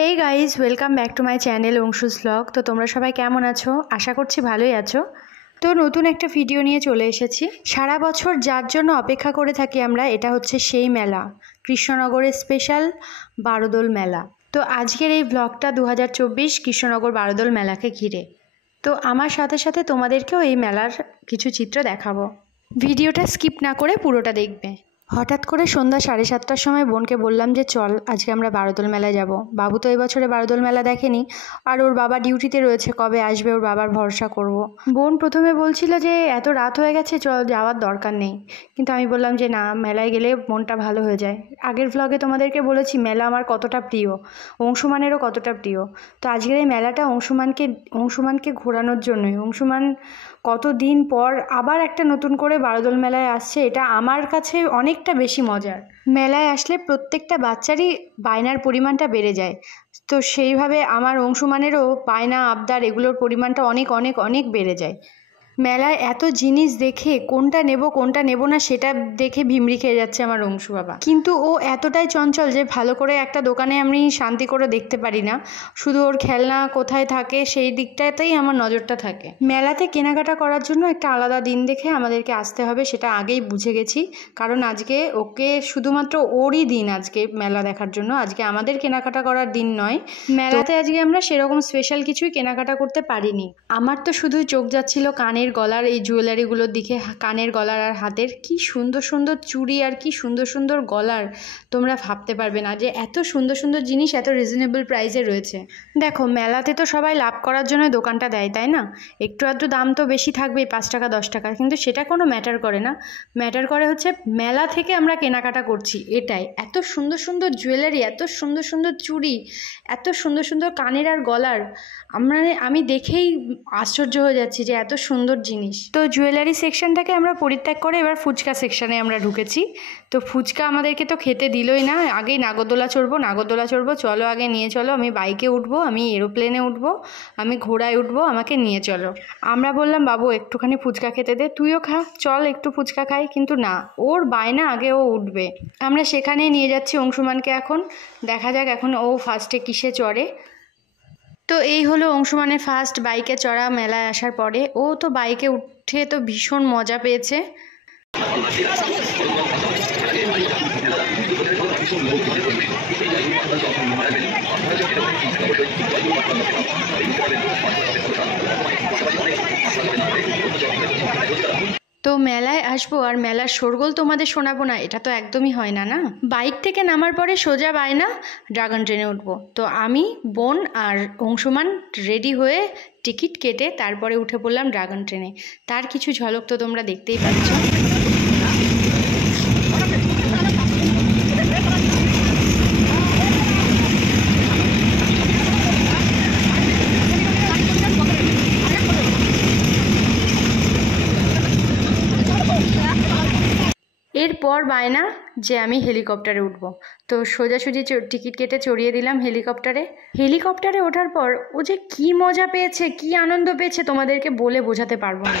Hey guys, welcome back to my channel Anshu's vlog. তো তোমরা সবাই কেমন আছো? আশা করছি ভালোই আছো। তো নতুন একটা ভিডিও নিয়ে চলে এসেছি। সারা বছর যার জন্য অপেক্ষা করে থাকি আমরা, এটা হচ্ছে সেই মেলা, কৃষ্ণনগরের স্পেশাল বারোদোল মেলা। তো আজকের এই ব্লগটা 2024 কৃষ্ণনগর বারোদোল মেলাকে ঘিরে। তো আমার সাথে সাথে তোমাদেরকেও এই মেলার কিছু চিত্র দেখাবো। ভিডিওটা স্কিপ না করে পুরোটা দেখবে। হঠাৎ করে সন্ধ্যা 7:30টার সময় বোনকে বললাম যে চল আজকে আমরা বারোদোল মেলায় যাব। বাবু তো এই বছরে বারোদোল মেলা দেখেনি, আর ওর বাবা ডিউটিতে রয়েছে, কবে আসবে ওর বাবার ভরসা করব। বোন প্রথমে বলছিল যে এত রাত হয়ে গেছে, চল যাওয়ার দরকার নেই, কিন্তু আমি বললাম যে না, মেলায় গেলে মনটা ভালো হয়ে যায়। আগের ভ্লগে তোমাদেরকে বলেছি মেলা আমার কতটা প্রিয়, অংশুমানেরও কতটা প্রিয়। তো আজকের এই মেলাটা অংশুমানকে ঘোরানোর জন্যই। অংশুমান কতদিন পর আবার একটা নতুন করে বারোদোল মেলায় আসছে, এটা আমার কাছে অনেকটা বেশি মজার। মেলায় আসলে প্রত্যেকটা বাচ্চারই বায়নার পরিমাণটা বেড়ে যায়। তো সেইভাবে আমার অংশুমানেরও বায়না আবদার এগুলোর পরিমাণটা অনেক অনেক অনেক বেড়ে যায়। মেলায় এত জিনিস দেখে কোনটা নেব না সেটা দেখে ভিমড়ি খেয়ে যাচ্ছে আমার অংশু বাবা। কিন্তু ও এতটাই চঞ্চল যে ভালো করে একটা দোকানে আমি শান্তি করে দেখতে পারি না। শুধু ওর খেলনা কোথায় থাকে সেই দিকটাতেই আমার নজরটা থাকে। মেলাতে কেনাকাটা করার জন্য একটা আলাদা দিন দেখে আমাদেরকে আসতে হবে, সেটা আগেই বুঝে গেছি। কারণ আজকে ওকে শুধুমাত্র ওরই দিন আজকে মেলা দেখার জন্য, আজকে আমাদের কেনাকাটা করার দিন নয়। মেলাতে আজকে আমরা সেরকম স্পেশাল কিছুই কেনাকাটা করতে পারিনি। আমার তো শুধুই চোখ যাচ্ছিল কানের গলার এই জুয়েলারিগুলোর দিকে। কানের গলার আর হাতের কি সুন্দর সুন্দর চুড়ি আর কি সুন্দর সুন্দর গলার, তোমরা ভাবতে পারবে না যে এত সুন্দর সুন্দর জিনিস এত রিজনেবল প্রাইসে রয়েছে। দেখো মেলাতে তো সবাই লাভ করার জন্য দোকানটা দেয়, তাই না? একটু আধটু দাম তো বেশি থাকবেই, 5 টাকা 10 টাকা, কিন্তু সেটা কোনো ম্যাটার করে না। ম্যাটার করে হচ্ছে মেলা থেকে আমরা কেনাকাটা করছি, এটাই। এত সুন্দর সুন্দর জুয়েলারি, এত সুন্দর সুন্দর চুড়ি, এত সুন্দর সুন্দর কানের আর গলার, আমি দেখেই আশ্চর্য হয়ে যাচ্ছি যে এত সুন্দর জিনিস। তো জুয়েলারি সেকশনটাকে আমরা পরিত্যাগ করে এবার ফুচকা সেকশনে আমরা ঢুকেছি। তো ফুচকা আমাদেরকে তো খেতে দিলই না। আগেই নাগরদোলা চড়বো, চলো আগে নিয়ে চলো, আমি বাইকে উঠবো, আমি এরোপ্লেনে উঠবো, আমি ঘোড়ায় উঠবো, আমাকে নিয়ে চলো। আমরা বললাম বাবু একটুখানি ফুচকা খেতে দে, তুইও খা, চল একটু ফুচকা খাই। কিন্তু না, ওর বায়না আগে ও উঠবে। আমরা সেখানেই নিয়ে যাচ্ছি অংশুমানকে। এখন দেখা যাক এখন ও ফার্স্টে কিসে চড়ে। তো এই হলো অংশুমানের ফার্স্ট বাইকে চড়া মেলায় আসার পরে। ও তো বাইকে উঠে তো ভীষণ মজা পেয়েছে। তো মেলায় আসবো আর মেলার শোরগোল তোমাদের শোনাবো না, এটা তো একদমই হয় না। না, বাইক থেকে নামার পরে সোজা বায়না ড্রাগন ট্রেনে উঠবো। তো আমি, বোন আর অংশুমান রেডি হয়ে টিকিট কেটে তারপরে উঠে পড়লাম ড্রাগন ট্রেনে। তার কিছু ঝলক তো তোমরা দেখতেই পাচ্ছ। এরপর বায়না যে আমি হেলিকপ্টারে উঠবো। তো সোজাসুজি টিকিট কেটে চড়িয়ে দিলাম হেলিকপ্টারে ওঠার পর ও যে কি মজা পেয়েছে, কি আনন্দ পেয়েছে, তোমাদেরকে বলে বোঝাতে পারবো না।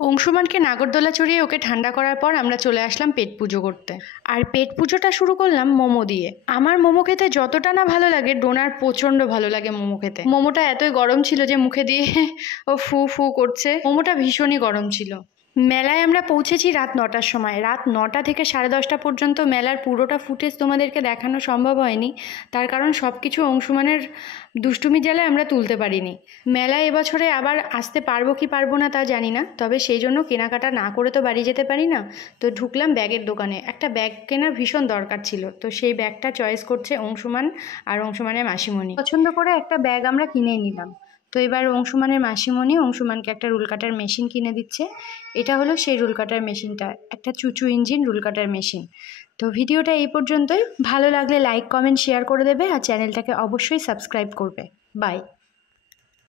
অংশুমানকে নাগরদোলা চড়িয়ে ওকে ঠান্ডা করার পর আমরা চলে আসলাম পেট পুজো করতে। আর পেট পুজোটা শুরু করলাম মোমো দিয়ে। আমার মোমো খেতে যতটা না ভালো লাগে, ডোনার প্রচণ্ড ভালো লাগে মোমো খেতে। মোমোটা এতই গরম ছিল যে মুখে দিয়ে ও ফু ফু করছে। মোমোটা ভীষণই গরম ছিল। মেলায় আমরা পৌঁছেছি রাত 9টার সময়। রাত 9টা থেকে 10:30 পর্যন্ত মেলার পুরোটা ফুটেজ তোমাদেরকে দেখানো সম্ভব হয়নি, তার কারণ সব কিছু অংশুমানের দুষ্টুমি জ্বালায় আমরা তুলতে পারিনি। মেলায় এবছরে আবার আসতে পারবো কি পারবো না তা জানি না, তবে সেই জন্য কেনাকাটা না করে তো বাড়ি যেতে পারি না। তো ঢুকলাম ব্যাগের দোকানে, একটা ব্যাগ কেনার ভীষণ দরকার ছিল। তো সেই ব্যাগটা চয়েস করছে অংশুমান আর অংশুমানের মাসিমণি। পছন্দ করে একটা ব্যাগ আমরা কিনেই নিলাম। তো এবার অংশুমানের মাসিমণি অংশুমানকে একটা রুল কাটার মেশিন কিনে দিচ্ছে। এটা হলো সেই রুল কাটার মেশিনটা, একটা চুচু ইঞ্জিন রুল কাটার মেশিন। তো ভিডিওটা এই পর্যন্তই। ভালো লাগলে লাইক কমেন্ট শেয়ার করে দেবে, আর চ্যানেলটাকে অবশ্যই সাবস্ক্রাইব করবে। বাই।